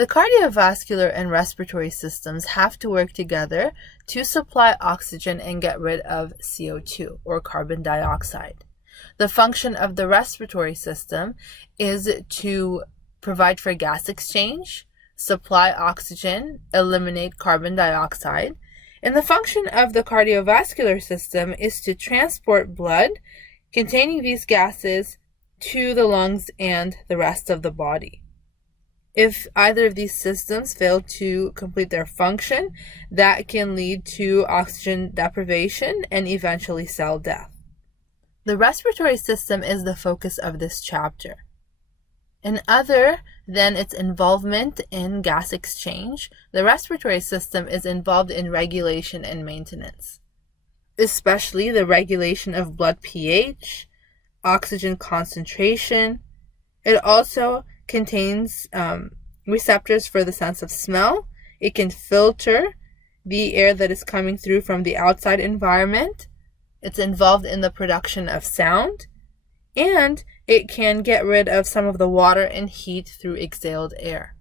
The cardiovascular and respiratory systems have to work together to supply oxygen and get rid of CO2 or carbon dioxide. The function of the respiratory system is to provide for gas exchange, supply oxygen, eliminate carbon dioxide, and the function of the cardiovascular system is to transport blood containing these gases to the lungs and the rest of the body. If either of these systems fail to complete their function, that can lead to oxygen deprivation and eventually cell death. The respiratory system is the focus of this chapter. And other than its involvement in gas exchange, the respiratory system is involved in regulation and maintenance, especially the regulation of blood pH, oxygen concentration. It also contains receptors for the sense of smell. It can filter the air that is coming through from the outside environment. It's involved in the production of sound, and it can get rid of some of the water and heat through exhaled air.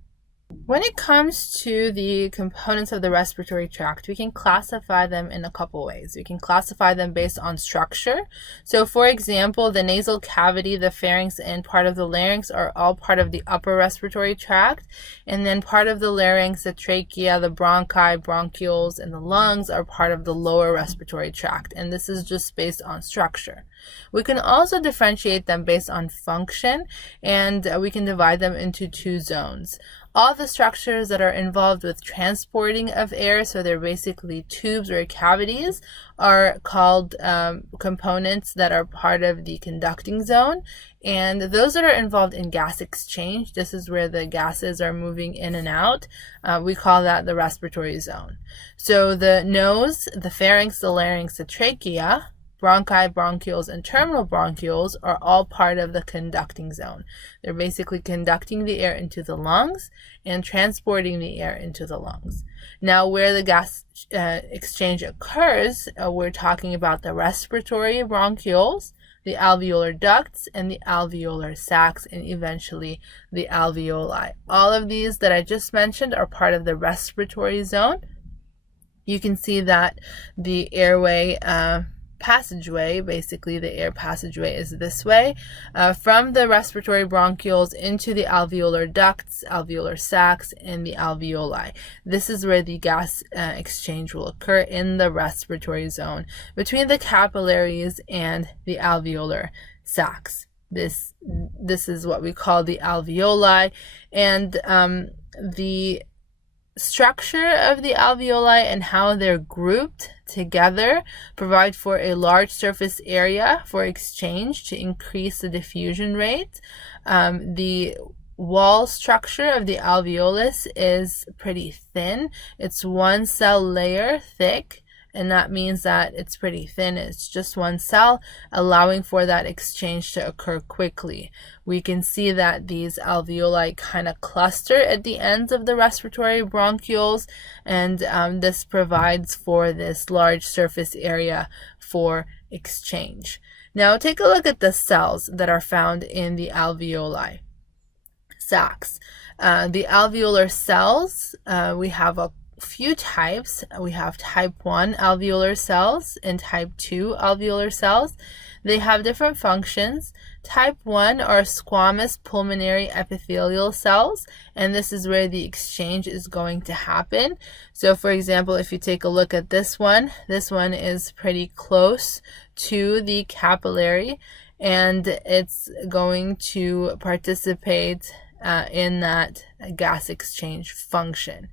When it comes to the components of the respiratory tract, we can classify them in a couple ways. We can classify them based on structure. So, for example, the nasal cavity, the pharynx, and part of the larynx are all part of the upper respiratory tract. And then part of the larynx, the trachea, the bronchi, bronchioles, and the lungs are part of the lower respiratory tract. And this is just based on structure. We can also differentiate them based on function, and we can divide them into two zones. All the structures that are involved with transporting of air, so they're basically tubes or cavities, are called components that are part of the conducting zone. And those that are involved in gas exchange, this is where the gases are moving in and out, we call that the respiratory zone. So the nose, the pharynx, the larynx, the trachea, bronchi, bronchioles, and terminal bronchioles are all part of the conducting zone. They're basically conducting the air into the lungs and transporting the air into the lungs. Now, where the gas exchange occurs, we're talking about the respiratory bronchioles, the alveolar ducts, and the alveolar sacs, and eventually the alveoli. All of these that I just mentioned are part of the respiratory zone. You can see that the airway passageway, basically the air passageway is this way, from the respiratory bronchioles into the alveolar ducts, alveolar sacs, and the alveoli. This is where the gas exchange will occur in the respiratory zone between the capillaries and the alveolar sacs. This is what we call the alveoli, and the structure of the alveoli and how they're grouped together provide for a large surface area for exchange to increase the diffusion rate. The wall structure of the alveolus is pretty thin. It's one cell layer thick, and that means that it's pretty thin. It's just one cell, allowing for that exchange to occur quickly. We can see that these alveoli kind of cluster at the ends of the respiratory bronchioles, and this provides for this large surface area for exchange. Now take a look at the cells that are found in the alveoli sacs. The alveolar cells, we have a few types. We have type 1 alveolar cells and type 2 alveolar cells. They have different functions. Type 1 are squamous pulmonary epithelial cells, and this is where the exchange is going to happen. So for example, if you take a look at this one is pretty close to the capillary, and it's going to participate in that gas exchange function.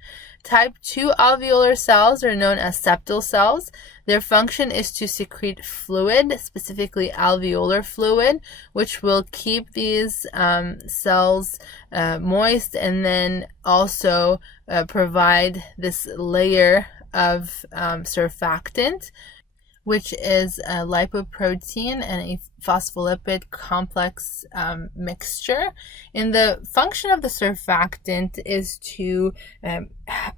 Type 2 alveolar cells are known as septal cells. Their function is to secrete fluid, specifically alveolar fluid, which will keep these cells moist, and then also provide this layer of surfactant, which is a lipoprotein and a phospholipid complex mixture. And the function of the surfactant is to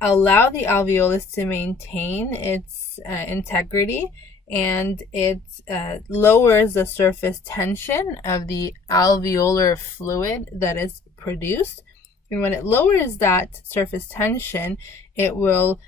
allow the alveolus to maintain its integrity, and it lowers the surface tension of the alveolar fluid that is produced. And when it lowers that surface tension, it will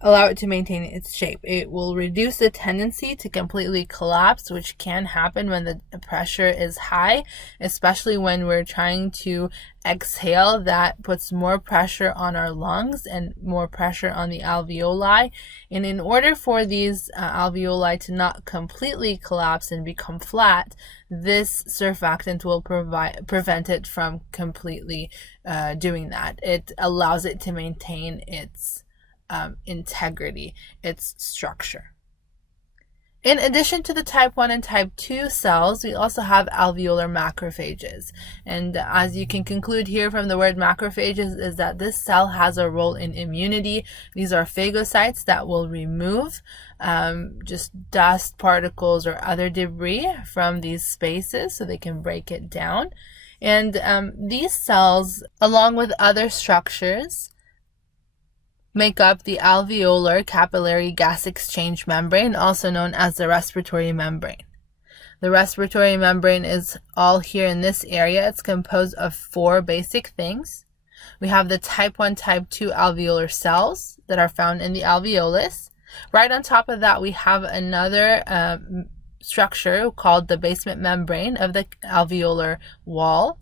allow it to maintain its shape. It will reduce the tendency to completely collapse, which can happen when the pressure is high, especially when we're trying to exhale. That puts more pressure on our lungs and more pressure on the alveoli. And in order for these alveoli to not completely collapse and become flat, this surfactant will prevent it from completely doing that. It allows it to maintain its integrity, its structure. In addition to the type 1 and type 2 cells, we also have alveolar macrophages. And as you can conclude here from the word macrophages, is that this cell has a role in immunity. These are phagocytes that will remove just dust particles or other debris from these spaces so they can break it down. And these cells, along with other structures, make up the alveolar capillary gas exchange membrane, also known as the respiratory membrane. The respiratory membrane is all here in this area. It's composed of 4 basic things. We have the type 1, type 2 alveolar cells that are found in the alveolus. Right on top of that, we have another structure called the basement membrane of the alveolar wall.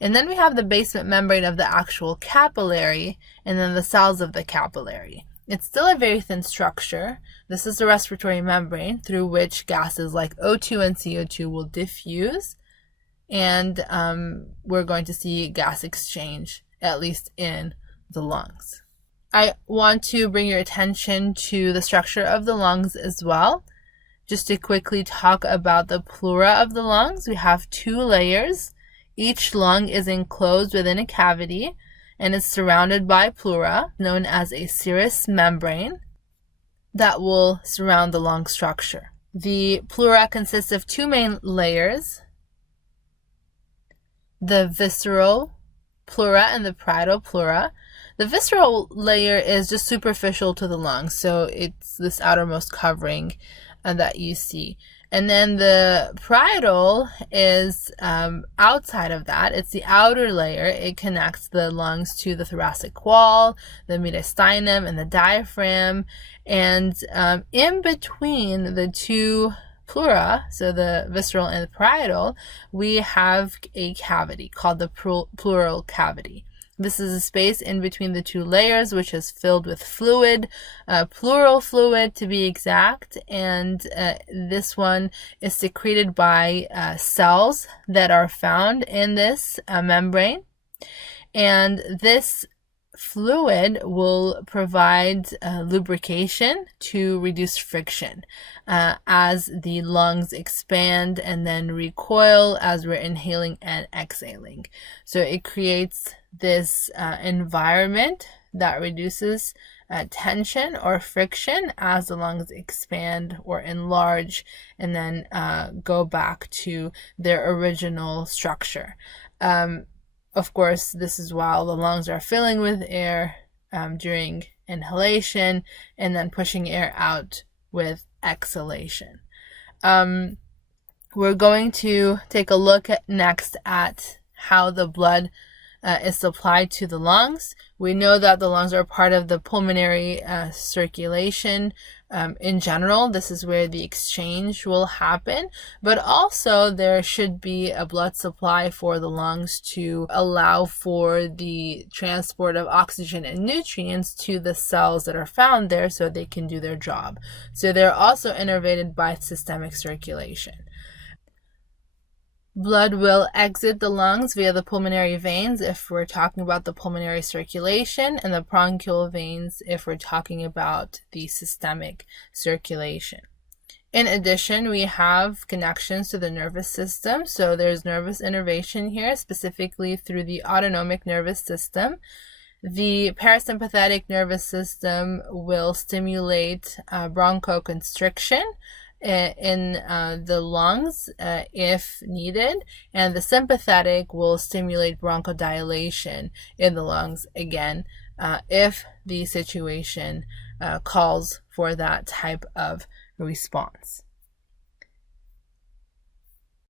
And then we have the basement membrane of the actual capillary, and then the cells of the capillary. It's still a very thin structure. This is the respiratory membrane through which gases like O2 and CO2 will diffuse, and we're going to see gas exchange, at least in the lungs. I want to bring your attention to the structure of the lungs as well. Just to quickly talk about the pleura of the lungs, we have 2 layers. Each lung is enclosed within a cavity and is surrounded by pleura, known as a serous membrane, that will surround the lung structure. The pleura consists of 2 main layers, the visceral pleura and the parietal pleura. The visceral layer is just superficial to the lungs, so it's this outermost covering that you see. And then the parietal is outside of that. It's the outer layer. It connects the lungs to the thoracic wall, the mediastinum, and the diaphragm. And in between the 2 pleura, so the visceral and the parietal, we have a cavity called the pleural cavity. This is a space in between the 2 layers, which is filled with fluid, pleural fluid to be exact, and this one is secreted by cells that are found in this membrane. And this fluid will provide lubrication to reduce friction as the lungs expand and then recoil as we're inhaling and exhaling. So it creates this environment that reduces tension or friction as the lungs expand or enlarge and then go back to their original structure. Of course, this is while the lungs are filling with air during inhalation and then pushing air out with exhalation. We're going to take a look next at how the blood is supplied to the lungs. We know that the lungs are part of the pulmonary circulation in general. This is where the exchange will happen, but also there should be a blood supply for the lungs to allow for the transport of oxygen and nutrients to the cells that are found there so they can do their job. So they're also innervated by systemic circulation. Blood will exit the lungs via the pulmonary veins if we're talking about the pulmonary circulation, and the bronchial veins if we're talking about the systemic circulation. In addition, we have connections to the nervous system. So there's nervous innervation here, specifically through the autonomic nervous system. The parasympathetic nervous system will stimulate bronchoconstriction in the lungs if needed, and the sympathetic will stimulate bronchodilation in the lungs again if the situation calls for that type of response.